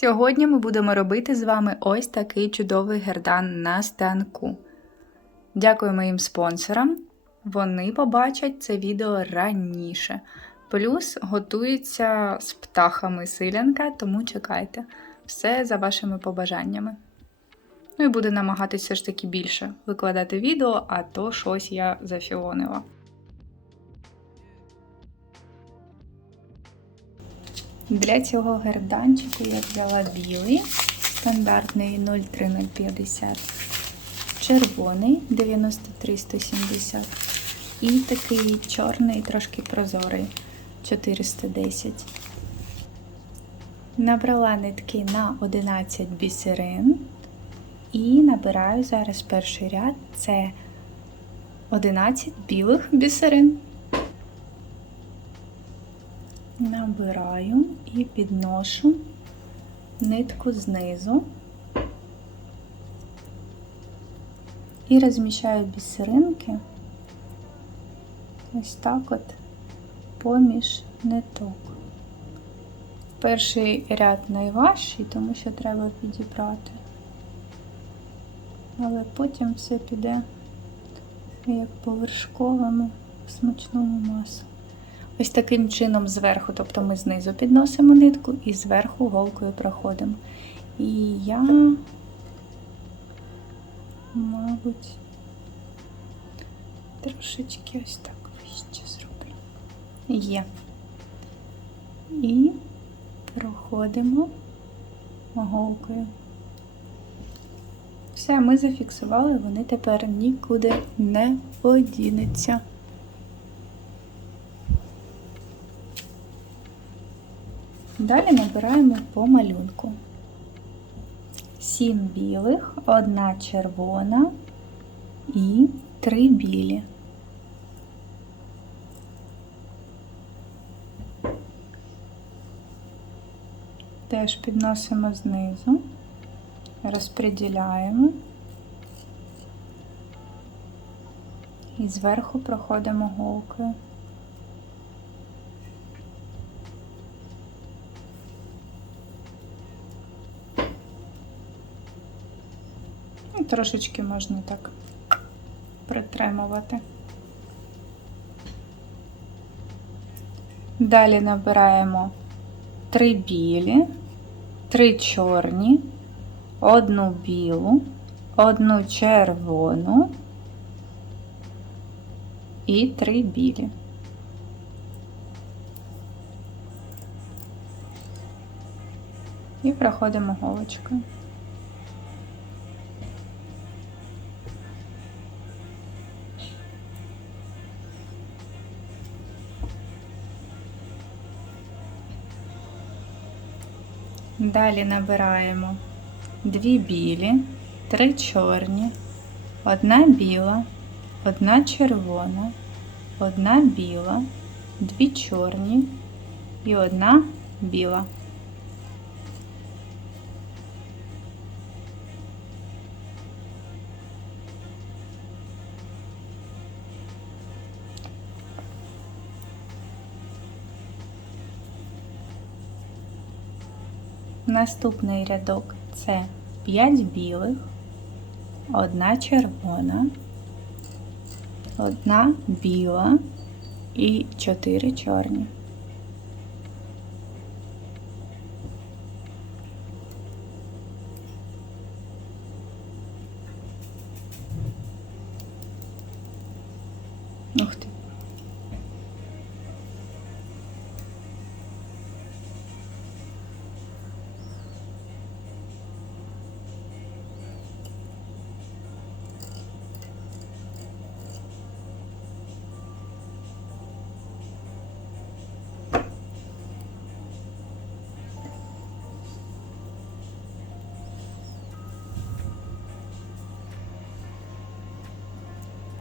Сьогодні ми будемо робити з вами ось такий чудовий гердан на станку. Дякую моїм спонсорам. Вони побачать це відео раніше. Плюс готується з птахами силянка, тому чекайте. Все за вашими побажаннями. Ну і буду намагатися ж таки більше викладати відео, а то щось я зафіонила. Для цього герданчику я взяла білий, стандартний 03050, червоний 93170 і такий чорний, трошки прозорий 410. Набрала нитки на 11 бісерин і набираю зараз перший ряд це 11 білих бісерин. Набираю і підношу нитку знизу і розміщаю бісеринки ось так от поміж ниток. Перший ряд найважчий, тому що треба підібрати, але потім все піде як по вершковому смачному масу. Ось таким чином зверху, тобто ми знизу підносимо нитку і зверху голкою проходимо. І я, мабуть, трошечки ось так вище зроблю. Є. І проходимо голкою. Все, ми зафіксували, вони тепер нікуди не подінуться. Далі набираємо по малюнку. 7 білих, одна червона і 3 білі. Теж підносимо знизу, розподіляємо і зверху проходимо голкою. Трошечки можна так притримувати. Далі набираємо три білі, три чорні, одну білу, одну червону і три білі. І проходимо голочкою. Далі набираємо дві білі, три чорні, одна біла, одна червона, одна біла, дві чорні і одна біла. Наступний рядок це 5 білих, одна червона, одна біла і 4 чорні.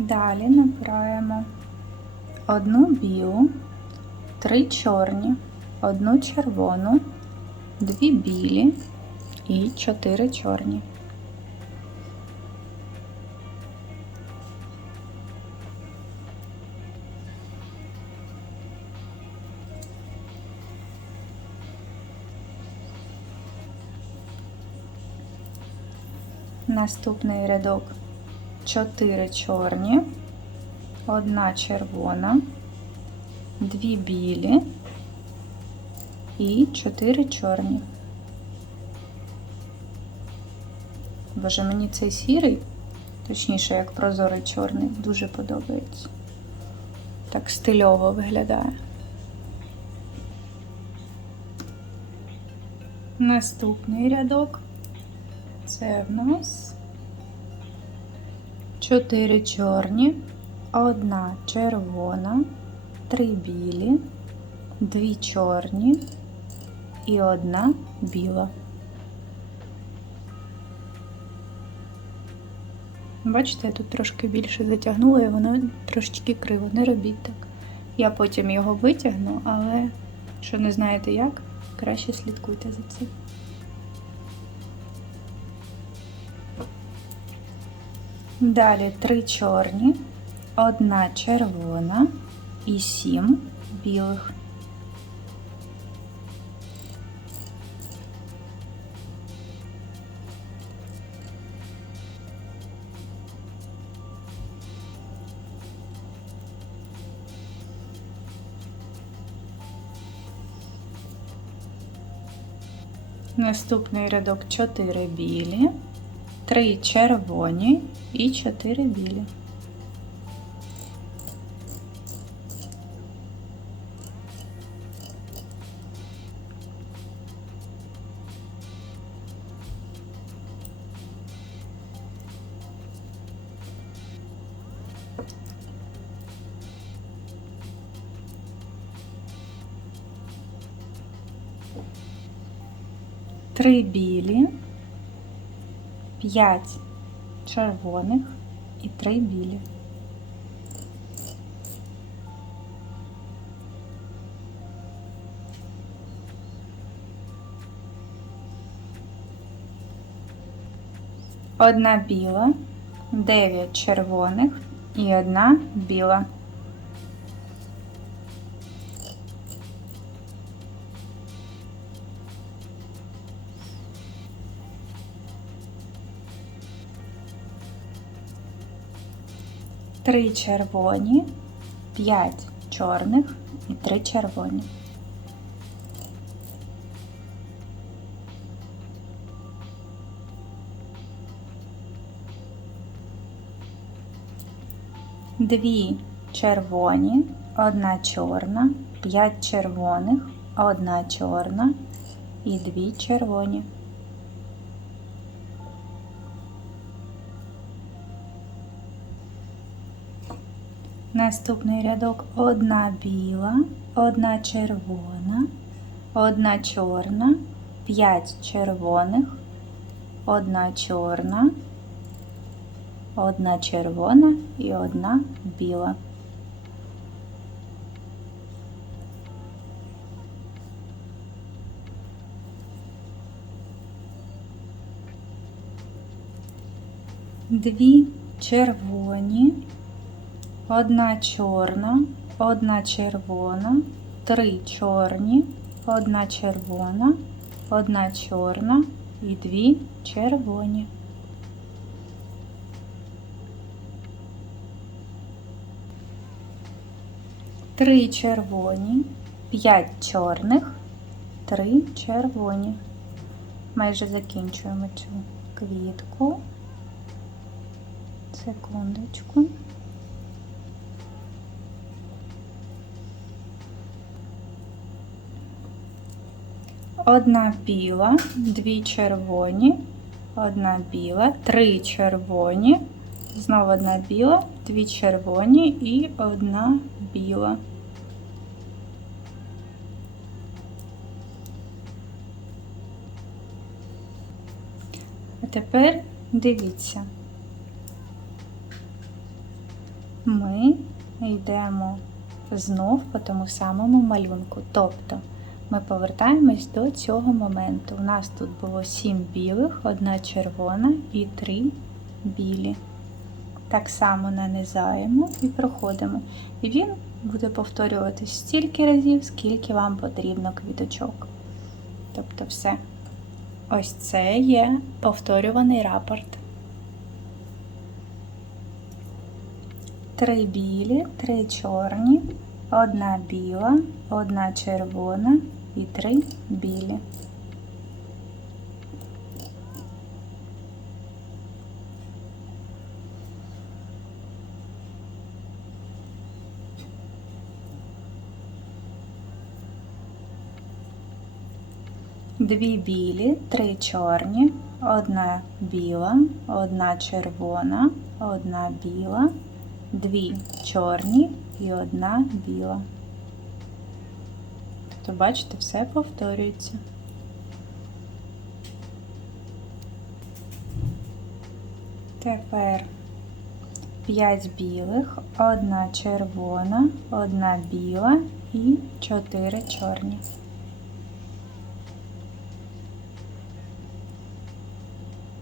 Далі набираємо одну білу, три чорні, одну червону, дві білі і чотири чорні. Наступний рядок 4 чорні, одна червона, дві білі і 4 чорні. Боже, мені цей сірий, точніше, як прозорий чорний, дуже подобається. Так стильово виглядає. Наступний рядок це в нас 4 чорні, одна червона, три білі, дві чорні і одна біла. Бачите, я тут трошки більше затягнула і воно трошечки криво. Не робіть так. Я потім його витягну, але якщо не знаєте як, краще слідкуйте за цим. Далі три чорні, одна червона і сім білих. Наступний рядок 4 білі, 3 червоні і 4 білі. Три білі, п'ять червоних і три білі. Одна біла, дев'ять червоних і одна біла. Три червоні, п'ять чорних і три червоні. Дві червоні, одна чорна, п'ять червоних, одна чорна і дві червоні. Наступний рядок одна біла, одна червона, одна чорна, п'ять червоних, одна чорна, одна червона і одна біла. Дві червоні одна чорна, одна червона, три чорні, одна червона, одна чорна і дві червоні. Три червоні, п'ять чорних, три червоні. Майже закінчуємо цю квітку. Секундочку. Одна біла, дві червоні, одна біла, три червоні, знову одна біла, дві червоні і одна біла. А тепер дивіться, ми йдемо знов по тому самому малюнку. Тобто ми повертаємось до цього моменту. У нас тут було 7 білих, 1 червона і 3 білі. Так само нанизаємо і проходимо. І він буде повторюватись стільки разів, скільки вам потрібно квіточок. Тобто, все. Ось це є повторюваний рапорт. Три білі, три чорні, одна біла, одна червона і три білі. Дві білі, три чорні, одна біла, одна червона, одна біла, дві чорні і одна біла. То бачите, все повторюється. Тепер 5 білих, одна червона, одна біла і 4 чорні.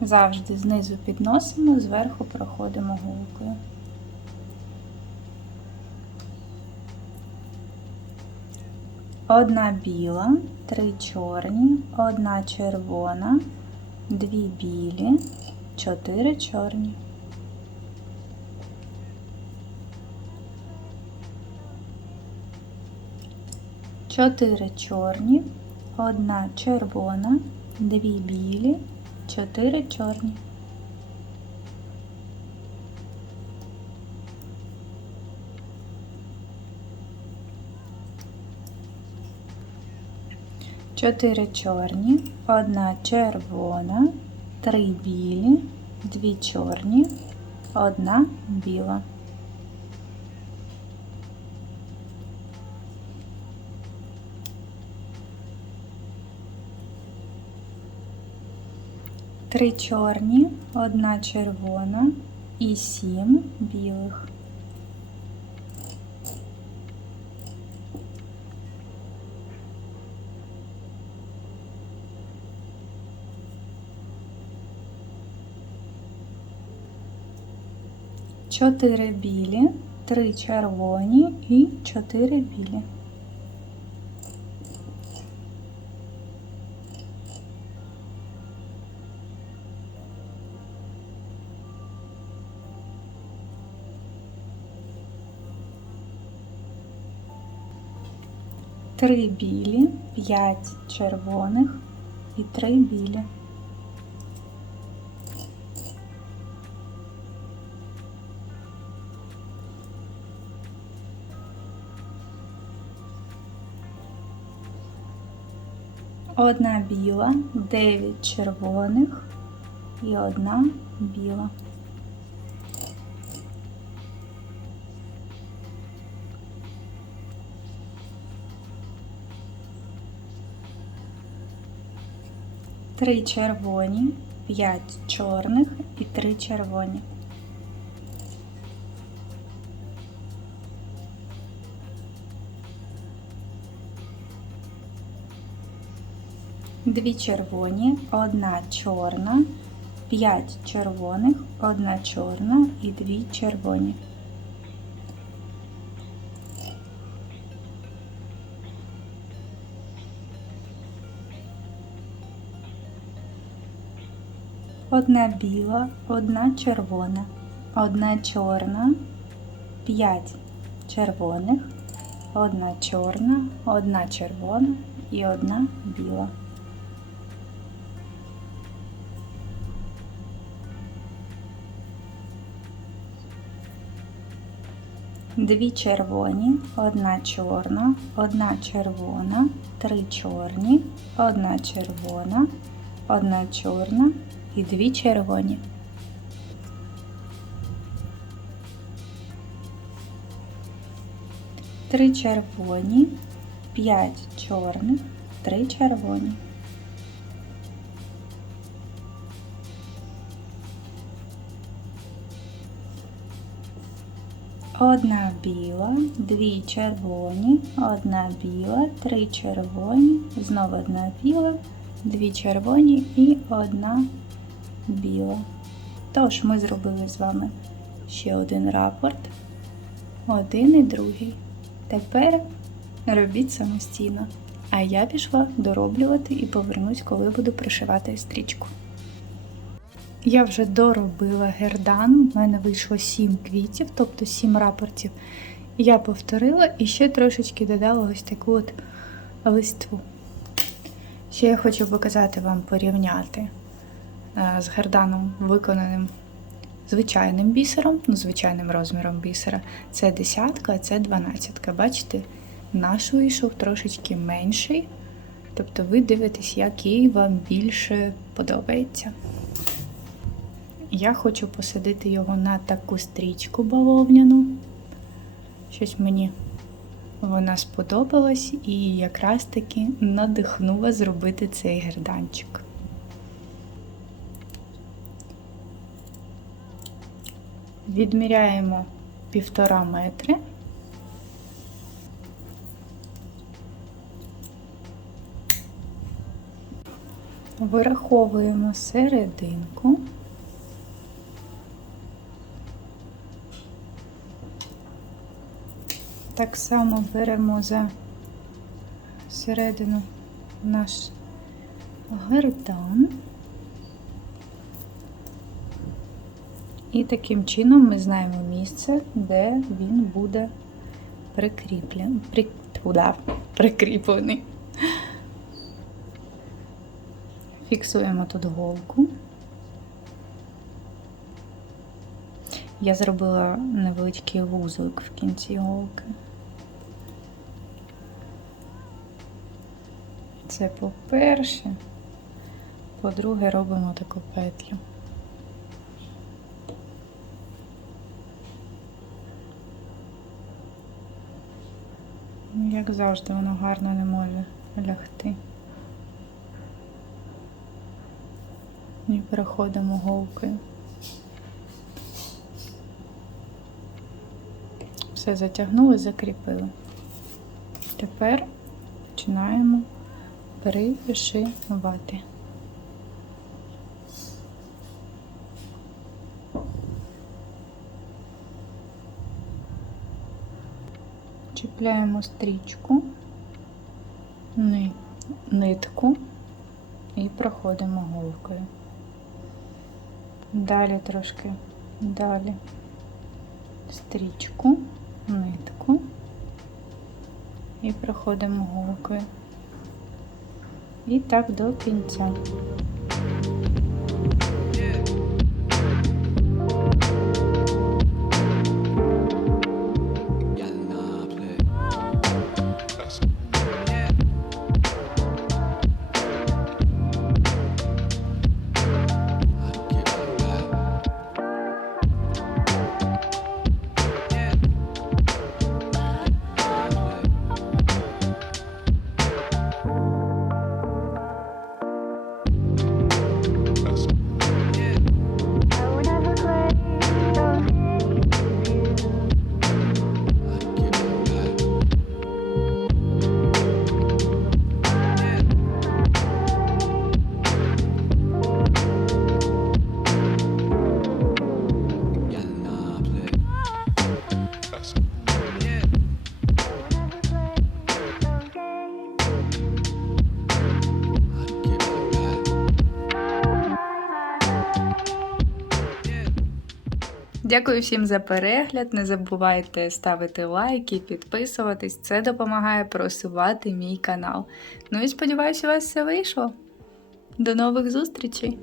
Завжди знизу підносимо, зверху проходимо голкою. Одна біла, три чорні, одна червона, дві білі, чотири чорні. Чотири чорні, одна червона, дві білі, чотири чорні. Чотири чорні, одна червона, три білі, дві чорні, одна біла. Три чорні, одна червона і сім білих. Чотири білі, три червоні і чотири білі. Три білі, п'ять червоних і три білі. Одна біла, дев'ять червоних і одна біла. Три червоні, п'ять чорних і три червоні. Дві червоні, одна чорна, п'ять червоних, одна чорна і дві червоні. Одна біла, одна червона, одна чорна, п'ять червоних, одна чорна, одна червона і одна біла. Дві червоні, одна чорна, одна червона, три чорні, одна червона, одна чорна і дві червоні. Три червоні, п'ять чорних, три червоні. Одна біла, дві червоні, одна біла, три червоні, знову одна біла, дві червоні і одна біла. Тож ми зробили з вами ще один рапорт, один і другий. Тепер робіть самостійно. А я пішла дороблювати і повернусь, коли буду пришивати стрічку. Я вже доробила гердан, в мене вийшло 7 квітів, тобто 7 рапортів. Я повторила і ще трошечки додала ось таку от листву. Ще я хочу показати вам порівняти е, з герданом, виконаним звичайним бісером, ну, звичайним розміром бісера. Це десятка, а це дванадцятка. Бачите, наш вийшов трошечки менший. Тобто ви дивитесь, який вам більше подобається. Я хочу посадити його на таку стрічку бавовняну. Щось мені вона сподобалась і якраз таки надихнула зробити цей герданчик. Відміряємо півтора метри. Вираховуємо серединку. Так само беремо за середину наш гердан. І таким чином ми знаємо місце, де він буде прикріплений. При, туди, прикріплений. Фіксуємо тут голку. Я зробила невеличкий вузлик в кінці голки. Це по-перше. По-друге, робимо таку петлю. Як завжди, воно гарно не може лягти. І переходимо голкою. Все затягнули, закріпили. Тепер починаємо пришивати. Чіпляємо стрічку, нитку і проходимо голкою. Далі трошки далі стрічку, нитку і проходимо голкою. І так до кінця. Дякую всім за перегляд. Не забувайте ставити лайки, підписуватись. Це допомагає просувати мій канал. Ну і сподіваюся, у вас все вийшло. До нових зустрічей!